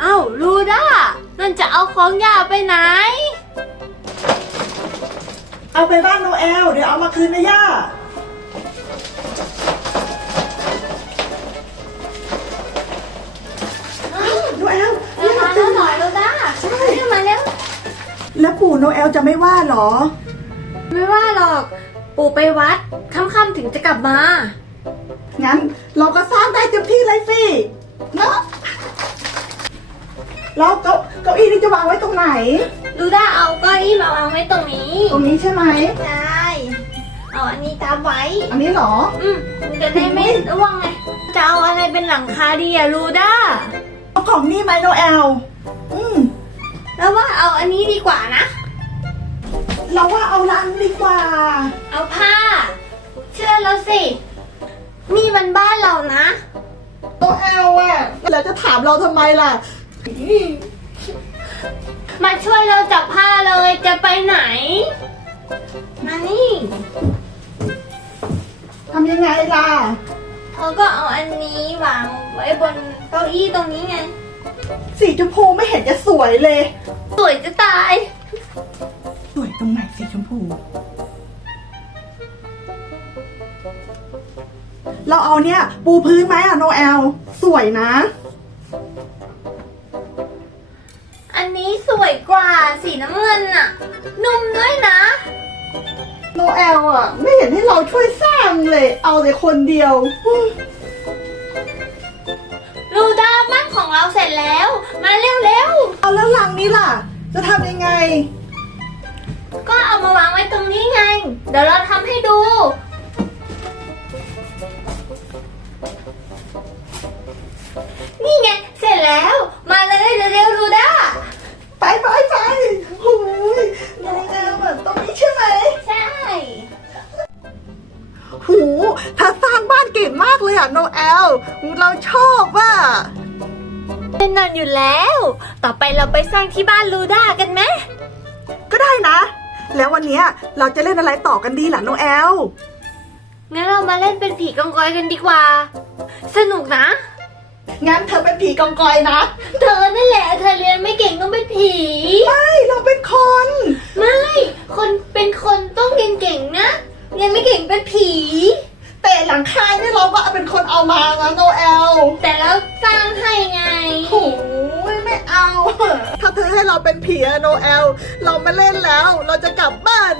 เอ้าลูด้านั่นจะเอาของย่าไปไหน เอาไปบ้านโนเอล เดี๋ยวเอามาคืนนะย่า โนเอลมาแล้วหน่อยลูด้าเรียกมาแล้ว แล้วปู่โนเอลจะไม่ว่าเหรอ ไม่ว่าหรอก ปู่ไปวัดค่ำๆถึงจะกลับมา งั้นเราก็สร้างได้เต็มที่เลยสิ เนาะ แล้วเก้าเก้าอี้นี่จะวางไว้ตรงไหน ลูด้าเอาเก้าอี้มาวางไว้ตรงนี้ตรงนี้ใช่ไหมใช่เอาอันนี้ตามไว้ อันนี้เหรอ อืมจะได้ไม่ระวังไงจะเอาอะไรเป็นหลังคาดีอะลูด้าเอากล่องนี้ไหมโนเอลอืมแล้วว่าเอาอันนี้ดีกว่านะ เราว่าเอาลังดีกว่า เอาผ้า เชื่อแล้วสิ นี่มันบ้านเรานะโนเอลอะแล้วจะถามเราทำไมล่ะ มาช่วยเราจับผ้าเลยจะไปไหน มานี่ทำยังไงล่ะเขาก็เอาอันนี้วางไว้บนเก้าอี้ตรงนี้ไง สีชมพูไม่เห็นจะสวยเลย สวยจะตาย สวยตรงไหนสีชมพู เราเอาเนี่ย ปูพื้นไหมอะโนเอล สวยนะ นนี้สวยกว่าสีน้ำเงินน่ะ นุ่มด้วยนะโนเอลอะไม่เห็นให้เราช่วยสร้างเลย เอาแต่คนเดียวลูด้าบ้านของเราเสร็จแล้ว มาเร็วเอาแล้วลังนี้ล่ะ จะทำยังไง ๆ ก็เอามาวางไว้ตรงนี้ไง เดี๋ยวเราทำให้ดู เก่งมากเลยอะโนเอล เราชอบว่ะเป็นนอนอยู่แล้ว ต่อไปเราไปสร้างที่บ้านลูด้ากันไหมก็ได้นะ แล้ววันเนี้ยเราจะเล่นอะไรต่อกันดีล่ะโนเอล งั้นเรามาเล่นเป็นผีกองกอยกันดีกว่า สนุกนะ งั้นเธอเป็นผีกองกอยนะ เธอนั่นแหละเธอเรียนไม่เก่งต้องเป็นผี ไม่เราเป็นคน ไม่ คนเป็นคนต้องเรียนเก่งนะเรียนไม่เก่งเป็นผี แต่หลังคาเนี่ยเราก็เป็นคนเอามานะโนเอลแต่เราสร้างให้ไง โอ้ยไม่เอา ถ้าเธอให้เราเป็นผีอะโนเอล เราไม่เล่นแล้ว เราจะกลับบ้าน